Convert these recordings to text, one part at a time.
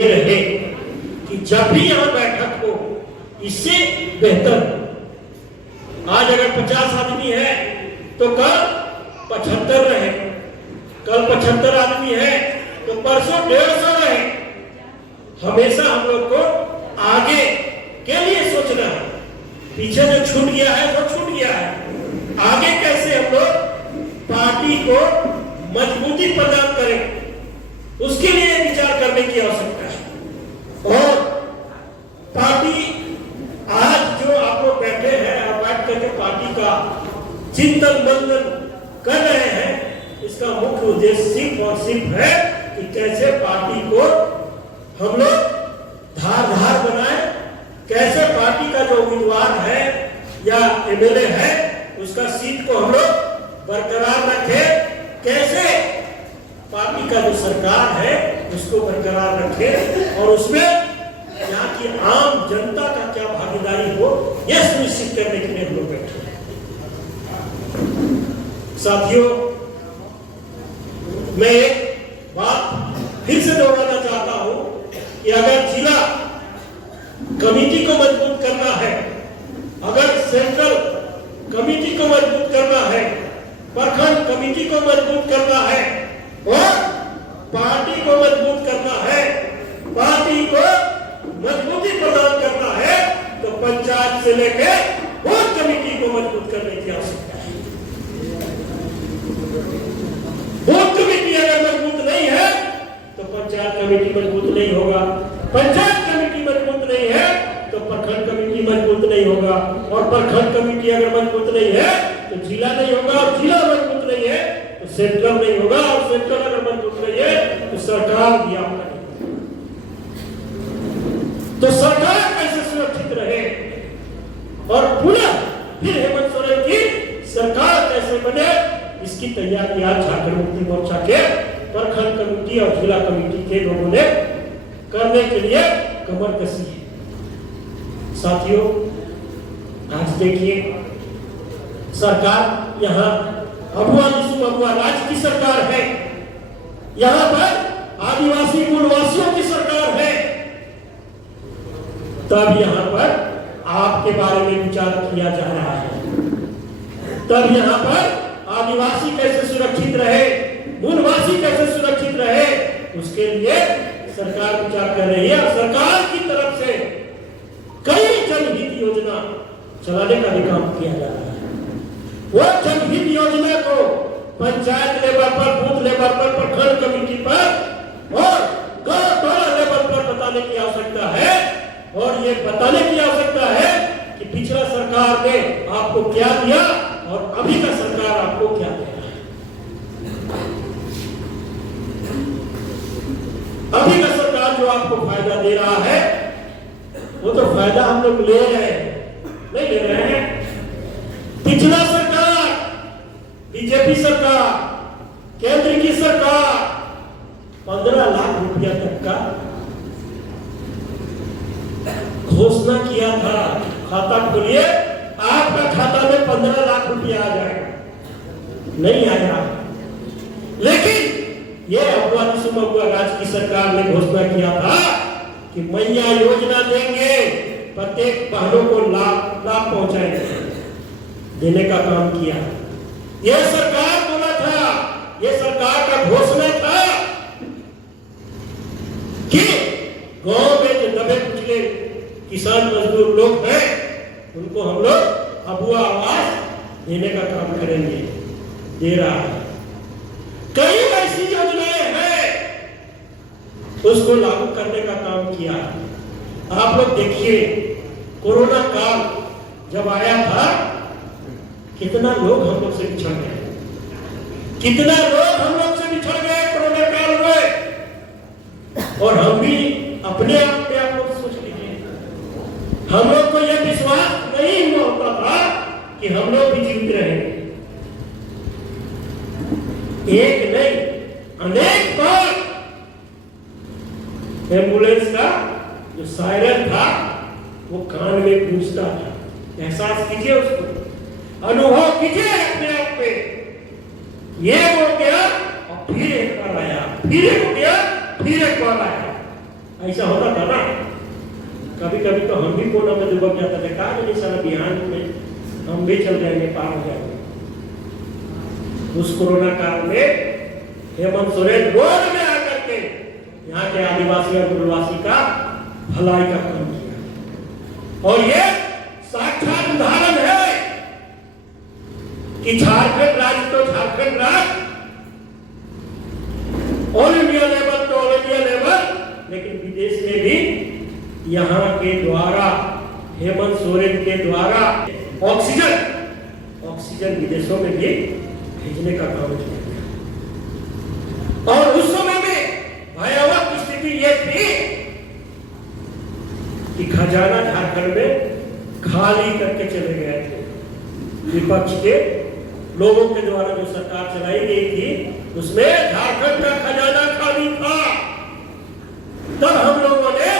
रहे कि जब भी यहाँ बैठक हो इससे बेहतर। आज अगर 50 आदमी है तो कल 75 रहे, कल 75 आदमी है तो परसों 150 रहे। हमेशा हम लोग को आगे के लिए सोचना है, पीछे जो छूट गया है वो छूट गया है। आगे कैसे हम लोग पार्टी को मजबूती प्रदान करें, उसके लिए विचार करने की आवश्यकता है। और पार्टी आज जो आप लोग बैठे हैं और बैठ करके पार्टी का चिंतन मंथन कर रहे हैं, इसका मुख्य उद्देश्य सिर्फ और सिर्फ है कि कैसे पार्टी को हम लोग धारदार बनाए, कैसे पार्टी का जो उम्मीदवार है या एमएलए है उसका सीट को हम लोग बरकरार रखें, कैसे पार्टी का जो सरकार है उसको बरकरार रखें और उसमें यहाँ की आम जनता का क्या भागीदारी हो यह सुनिश्चित करने के लिए हम लोग बैठे हैं। साथियों, मैं एक बात फिर से दोहराना चाहता हूं कि अगर जिला कमेटी को मजबूत करना है, अगर सेंट्रल कमेटी को मजबूत करना है, प्रखंड कमेटी को मजबूत करना है और पार्टी को मजबूत करना है, पार्टी को मजबूती प्रदान करना है, तो पंचायत से लेकर बूथ कमेटी को मजबूत करने की आवश्यकता है। बूथ कमेटी अगर मजबूत नहीं है तो पंचायत कमेटी मजबूत नहीं होगा, पंचायत कमेटी मजबूत नहीं है तो प्रखंड कमेटी मजबूत नहीं होगा, और प्रखंड कमेटी अगर मजबूत नहीं है तो जिला नहीं होगा, और जिला मजबूत नहीं है तो सेंट्रल नहीं होगा, और सेंट्रल अगर मजबूत नहीं है तो सरकार भी आपका नहीं। तो सरकार कैसे सुरक्षित रहे और पुनः फिर हेमंत सोरेन की सरकार कैसे बने, इसकी तैयारी आज झारखंड मुक्ति मोर्चा के प्रखंड कमेटी और जिला कमेटी के लोगों ने करने के लिए कमर कसी है। साथियों, आज देखिए सरकार यहाँ अबुआ जिसु अबुआ राज की सरकार है, यहाँ पर आदिवासी मूलवासियों की सरकार है, तब यहाँ पर आपके बारे में विचार किया जा रहा है। तब यहाँ पर आदिवासी कैसे सुरक्षित रहे, मूलवासी कैसे सुरक्षित रहे, उसके लिए सरकार विचार कर रही है। सरकार की तरफ से कई जनहित योजना चलाने का भी काम किया जा रहा है। वो जनहित योजना को पंचायत लेवल पर, बूथ लेवल पर, प्रखंड कमेटी पर और गांव लेवल पर बताने की आवश्यकता है। और ये बताने की आवश्यकता है कि पिछला सरकार ने आपको क्या दिया और अभी का सरकार आपको क्या दे रहा है। अभी का सरकार जो आपको फायदा दे रहा है वो तो फायदा हम लोग ले रहे हैं, नहीं ले रहे हैं। पिछला सरकार, बीजेपी सरकार, केंद्र की सरकार 15 लाख रुपया तक का घोषणा किया था, खाता खोलिए आपका खाता में 15 लाख रुपया आ जाएगा, नहीं आया। लेकिन ये अबुआ जिसु अबुआ राज की सरकार ने घोषणा किया था कि मैया योजना देंगे, प्रत्येक बहनों को लाभ पहुंचाएंगे, देने का काम किया। यह सरकार बोला था, यह सरकार का घोषणा था कि गांव में जो दबे कुचले किसान मजदूर लोग हैं उनको हम लोग अबुआ आवास देने का काम करेंगे, दे रहा है। कई ऐसी योजनाएं हैं उसको लागू करने का काम किया। आप लोग देखिए कोरोना काल जब आया था कितना लोग हम लोग से बिछड़ गए, कितना लोग हम लोग से बिछड़ गए कोरोना काल में। और हम भी अपने आप में आप लोग सोच लीजिए, हम लोग को यह विश्वास नहीं हुआ होता था कि हम लोग भी जीवित रहेंगे। एक नहीं अनेक बार एम्बुलेंस का जो सायरन था वो कान में गूंजता था। एहसास कीजिए उसको, अनुभव कीजिए अपने आप पे। ये हो गया और फिर एक बार आया, फिर एक हो गया, फिर एक बार आया। ऐसा होता था ना, कभी कभी तो हम भी कोना में दुबक जाता था, कहा नहीं सारा बिहार में हम भी चल जाएंगे, पार हो जाएंगे। उस कोरोना काल में हेमंत सोरेन रोड में आकर के यहाँ के आदिवासी और प्रवासी का भलाई का काम किया। और ये साक्षात उदाहरण है कि झारखंड राज्य तो झारखंड राज्य, ऑल इंडिया लेवल तो ऑल इंडिया लेवल, लेकिन विदेश में भी यहाँ के द्वारा, हेमंत सोरेन के द्वारा ऑक्सीजन विदेशों में भी भेजने का काम किया गया। और उस समय में भयावह स्थिति यह थी कि खजाना झारखंड में खाली करके चले गए थे। विपक्ष के लोगों के द्वारा जो सरकार चलाई गई थी उसमें झारखंड का खजाना खाली था। तब हम लोगों ने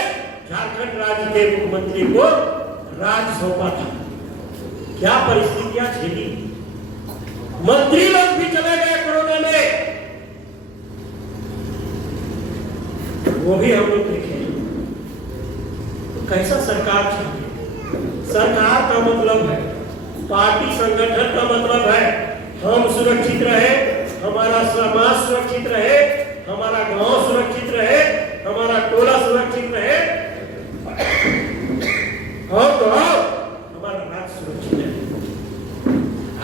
झारखंड राज्य के मुख्यमंत्री को राज सौंपा था। क्या परिस्थितियां झेली, मंत्री लोग भी चले गए कोरोना में, वो भी हम लोग देखे। तो कैसा सरकार चाहिए? सरकार का मतलब है, पार्टी संगठन का मतलब है हम सुरक्षित रहे, हमारा समाज सुरक्षित रहे, हमारा गांव सुरक्षित रहे, हमारा टोला सुरक्षित रहे, और तो हमारा राज्य सुरक्षित है।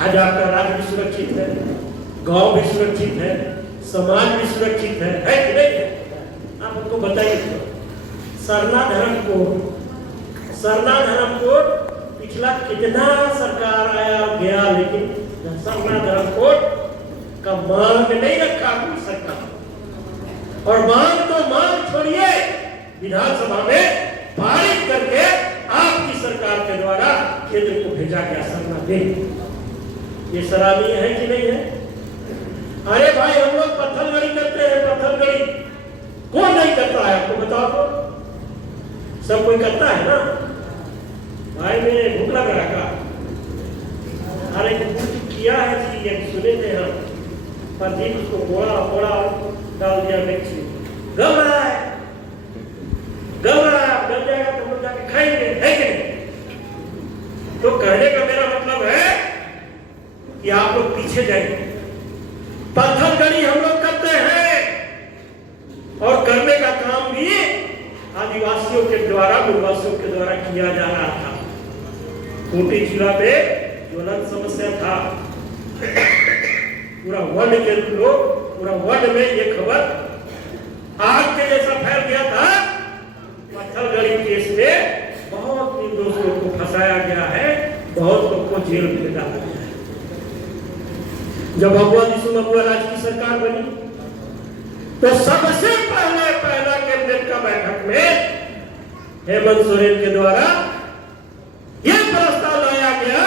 आज आपका राज्य भी सुरक्षित है, गांव भी सुरक्षित है, समाज भी सुरक्षित है कि नहीं है? आप उनको बताइए। सरना धर्म कोड पिछला कितना सरकार आया गया, लेकिन सरना धर्म कोड का मांग नहीं रखा कोई सरकार। और मांग छोड़िए, विधानसभा में पारित करके आपकी सरकार के द्वारा केंद्र को भेजा गया सरना दे। ये सराहनीय है कि नहीं है? अरे भाई, हम लोग पत्थलगड़ी करते हैं, पत्थलगड़ी कौन नहीं करता है? आपको बताओ तो, सब कोई करता है ना भाई। मेरे भूख लग रहा का, अरे किया है जी, ये सुने थे हम, पर जी उसको पोड़ा डाल दिया मिर्च में, गल रहा है, गल जाएगा तो हम जाके खाएंगे, है कि नहीं? तो कहने का मेरा मतलब है कि आप लोग पीछे जाइए। पत्थलगड़ी हम लोग करते हैं, और करने का काम भी आदिवासियों के द्वारा, गुरवासियों के द्वारा किया जा रहा था। खूंटी जिला पे ज्वलंत समस्या था, पूरा वर्ल्ड के लोग, पूरा वर्ल्ड में ये खबर आग के जैसा फैल गया था। पत्थलगड़ी केस में बहुत निर्दोषों को फंसाया गया है, बहुत लोग को जेल में डाला गया है। जब अबुआ राज की सरकार बनी तो सबसे पहला कैबिनेट का बैठक में हेमंत सोरेन के द्वारा यह प्रस्ताव लाया गया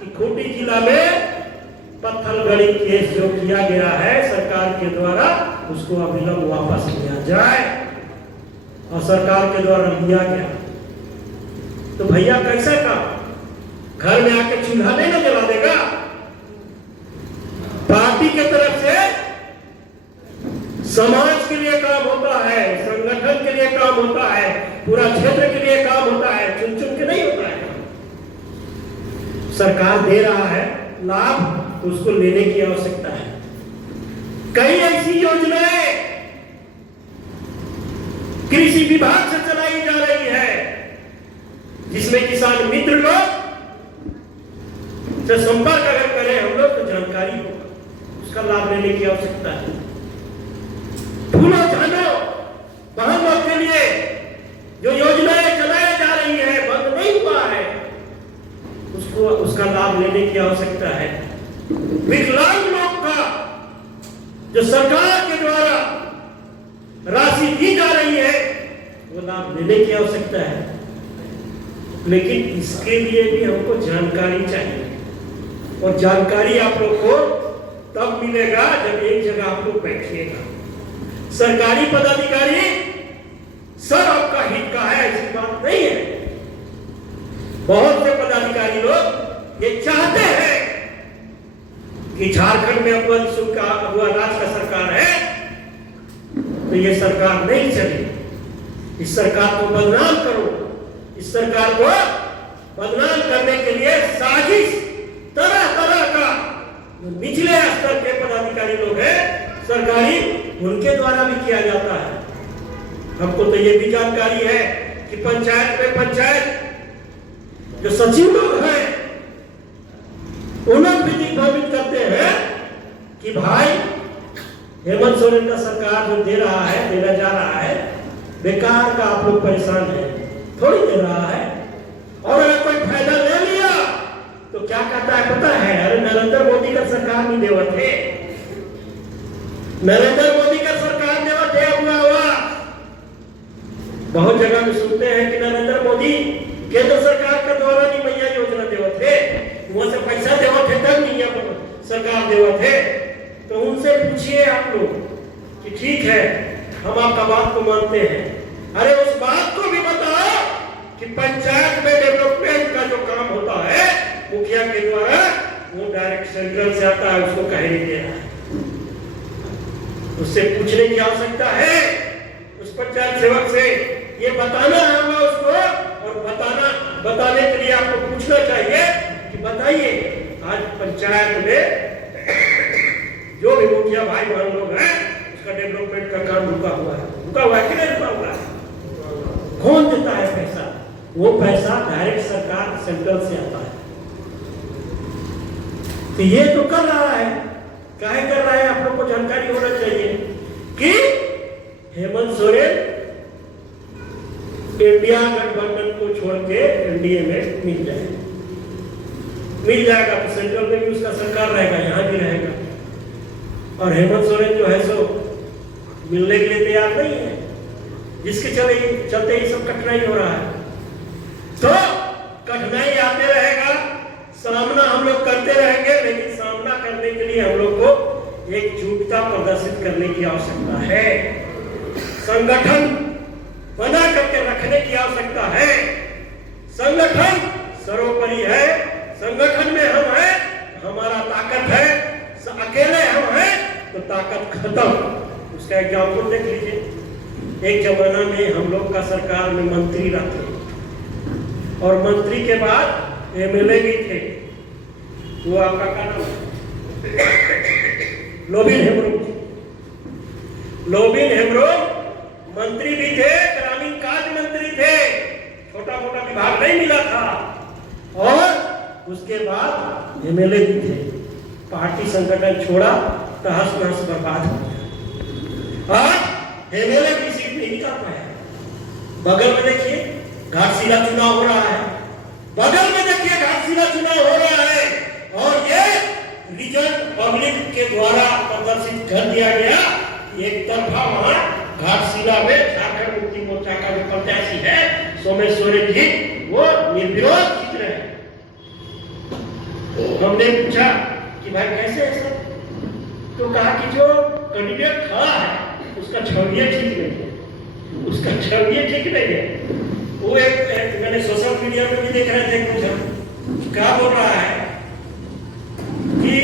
कि खूंटी जिला में पत्थलगड़ी केस जो किया गया है सरकार के द्वारा, उसको अविलंब वापस लिया जाए। और सरकार के द्वारा लिया गया तो भैया कैसे काम? घर में आके चूल्हा नहीं ना जला देगा? पार्टी के तरफ से समाज के लिए काम होता है, संगठन के लिए काम होता है, पूरा क्षेत्र के लिए काम होता है, चुन चुन के नहीं होता है। सरकार दे रहा है लाभ, उसको लेने की आवश्यकता है। कई ऐसी योजनाएं कृषि विभाग से चलाई जा रही है, जिसमें किसान मित्र लोग से संपर्क अगर करें हम लोग तो जानकारी होगा, उसका लाभ लेने की आवश्यकता है। फूलों झानों बहनों के लिए जो योजनाएं चलाई जा रही है, बंद नहीं हुआ है, उसका लाभ लेने की आवश्यकता है। विकलांग लोग का जो सरकार के द्वारा राशि दी जा रही है, वो लाभ लेने की आवश्यकता है। लेकिन इसके लिए भी हमको जानकारी चाहिए, और जानकारी आप लोग को तब मिलेगा जब एक जगह आप लोग बैठिएगा। सरकारी पदाधिकारी सब आपका हित का है, ऐसी बात नहीं है। बहुत से पदाधिकारी लोग ये चाहते हैं कि झारखंड में अबुआ राज का सरकार है तो ये सरकार नहीं चले, इस सरकार को बदनाम करो। इस सरकार को बदनाम करने के लिए साजिश तरह तरह का निचले स्तर के पदाधिकारी लोग हैं सरकारी, उनके द्वारा भी किया जाता है। हमको तो ये भी जानकारी है कि पंचायत में पंचायत जो सचिव लोग हैं उन्हें भी दिग्भ्रमित करते हैं कि भाई हेमंत सोरेन का सरकार जो दे रहा है, देना जा रहा है, बेकार का आप लोग परेशान है, थोड़ी दे रहा है। और अगर कोई फायदा ले लिया तो क्या कहता है पता है? अरे नरेंद्र मोदी का सरकार नहीं देवत है, नरेंद्र मोदी का सरकार देवत है हुआ। बहुत जगह में सुनते हैं कि नरेंद्र मोदी केंद्र सरकार के द्वारा नहीं मैया योजना देवत है, वहां से पैसा देवत है तब मैया सरकार देवत है। तो उनसे पूछिए आप लोग कि ठीक है हम आपका बात को मानते हैं, अरे उस बात को भी बताओ कि पंचायत में डेवलपमेंट का जो काम होता है मुखिया के द्वारा वो डायरेक्ट सेंट्रल से आता है, उसको कहे नहीं दे रहा है। उससे पूछने की आवश्यकता है, उस पंचायत सेवक से ये बताना होगा उसको, और बताने के लिए आपको पूछना चाहिए कि बताइए आज पंचायत में जो भी मुखिया भाई बहन लोग हैं उसका डेवलपमेंट का काम रुका हुआ है कि नहीं रुका हुआ है? कौन देता है पैसा? वो पैसा डायरेक्ट सरकार सेंट्रल से आता है। तो ये तो कर रहा है, काहे कर रहा है? आप लोग को जानकारी होना चाहिए कि हेमंत सोरेन इंडिया गठबंधन को छोड़ के एनडीए में मिल जाएगा तो सेंट्रल में भी उसका सरकार रहेगा, यहां भी रहेगा। और हेमंत सोरेन जो है सो मिलने के लिए तैयार नहीं है, जिसके चलते ही सब कठिनाई हो रहा है। तो कठिनाई आते रहेगा, सामना हम लोग करते रहेंगे, लेकिन सामना करने के लिए हम लोग को एकजुटता प्रदर्शित करने की आवश्यकता है, संगठन बना करके रखने की आवश्यकता है। संगठन सर्वोपरि है, संगठन में हम हैं, हमारा ताकत है, अकेले हम हैं तो ताकत खत्म। उसका एग्जाम्पल देख लीजिए, एक जमाना में हम लोग का सरकार में मंत्री रहते और मंत्री के बाद एमएलए भी थे, वो आपका क्या नाम है? लोबिन हेम्ब्रोम मंत्री भी थे, ग्रामीण कार्य मंत्री थे, छोटा मोटा विभाग नहीं मिला था, और उसके बाद एमएलए भी थे। पार्टी संगठन छोड़ा, तहस नहस बर्बाद हो गया, और एमएलए की सीट नहीं निकाल पाया। बगल में देखिए घाटशिला चुनाव हो रहा है, बगल में देखिए घाटशिला चुनाव हो रहा है, और ये रिजल्ट पब्लिक के द्वारा प्रदर्शित कर दिया गया। एक तरफा वहां घाटशिला में झारखंड मुक्ति मोर्चा का जो प्रत्याशी है सोमेश सोरेन जी, वो निर्विरोध जीत रहे हैं। हमने पूछा कि भाई कैसे ऐसा? तो कहा कि जो कैंडिडेट खड़ा है उसका छवियां ठीक नहीं है, उसका छवियां ठीक नहीं है। वो एक मैंने सोशल मीडिया में भी देख रहे थे, कुछ क्या बोल रहा है कि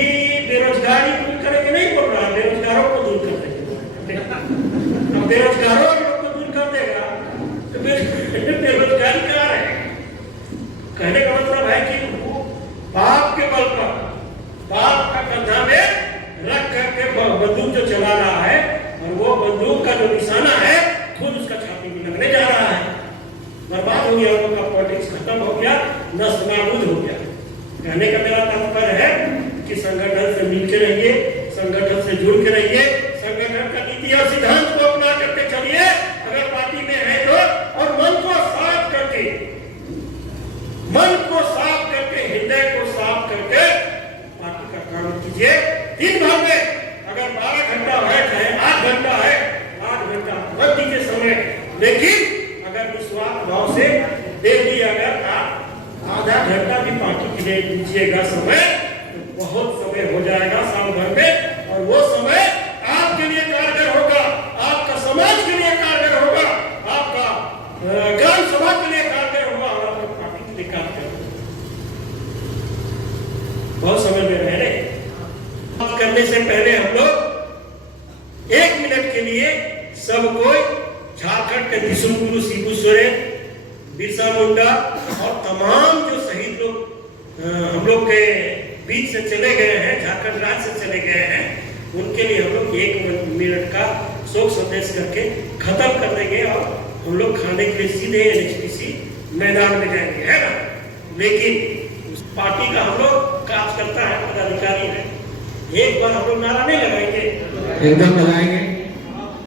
बेरोजगारी दूर करेंगे, नहीं बोल रहा है बेरोजगारों को दूर कर देंगे। अब बेरोजगारों को दूर कर देगा तो बेरोजगारी कहाँ है? कहने का मतलब है कि वो बाप के बल पर, बाप का कंधा में रख करके बंदूक जो चला रहा है, और वो बंदूक का जो निशाना है खुद उसका छाती में लगने जा रहा है। बर्बाद हो गया, उनका पॉलिटिक्स खत्म हो गया, नष्ट नाबूद हो गया। कहने का मेरा तात्पर्य है कि संगठन से मिलके रहिए, संगठन से जुड़ के रहिए, संगठन का नीति और सिद्धांत को अपना करके चलिए अगर पार्टी में है तो, और मन को साफ करके, हृदय को साफ करके पार्टी का काम कीजिए। दिन भर में अगर 12 घंटा है चाहे 8 घंटा है, 8 घंटा मत दीजिए समय, लेकिन अगर निस्वार्थ भाव से डेली अगर आप आधा घंटा भी पार्टी के लिए दीजिएगा समय, तो बहुत समय हो जाएगा साल भर में, और वो समय आपके लिए कारगर होगा, आपका समाज के लिए कारगर होगा, आपका ग्राम सभा के लिए कारगर होगा, और आपका पार्टी के लिए कारगर होगा। बहुत समय में रह रहे बात करने से पहले हम लोग 1 मिनट के लिए सब कोई झारखंड के दिशा विश्वगुरु शिबू सोरेन, बिरसा मुंडा और तमाम जो शहीद लोग हम लोग के बीच से चले गए हैं, झारखंड राज्य से चले गए हैं, उनके लिए हम लोग 1 मिनट का शोक संदेश करके खत्म कर देंगे और हम लोग खाने के लिए सीधे एनएचपीसी मैदान में जाएंगे, है ना। लेकिन उस पार्टी का हम लोग कार्यकर्ता है, पदाधिकारी है, एक बार हम लोग नारा नहीं लगाएंगे, एकदम लगाएंगे।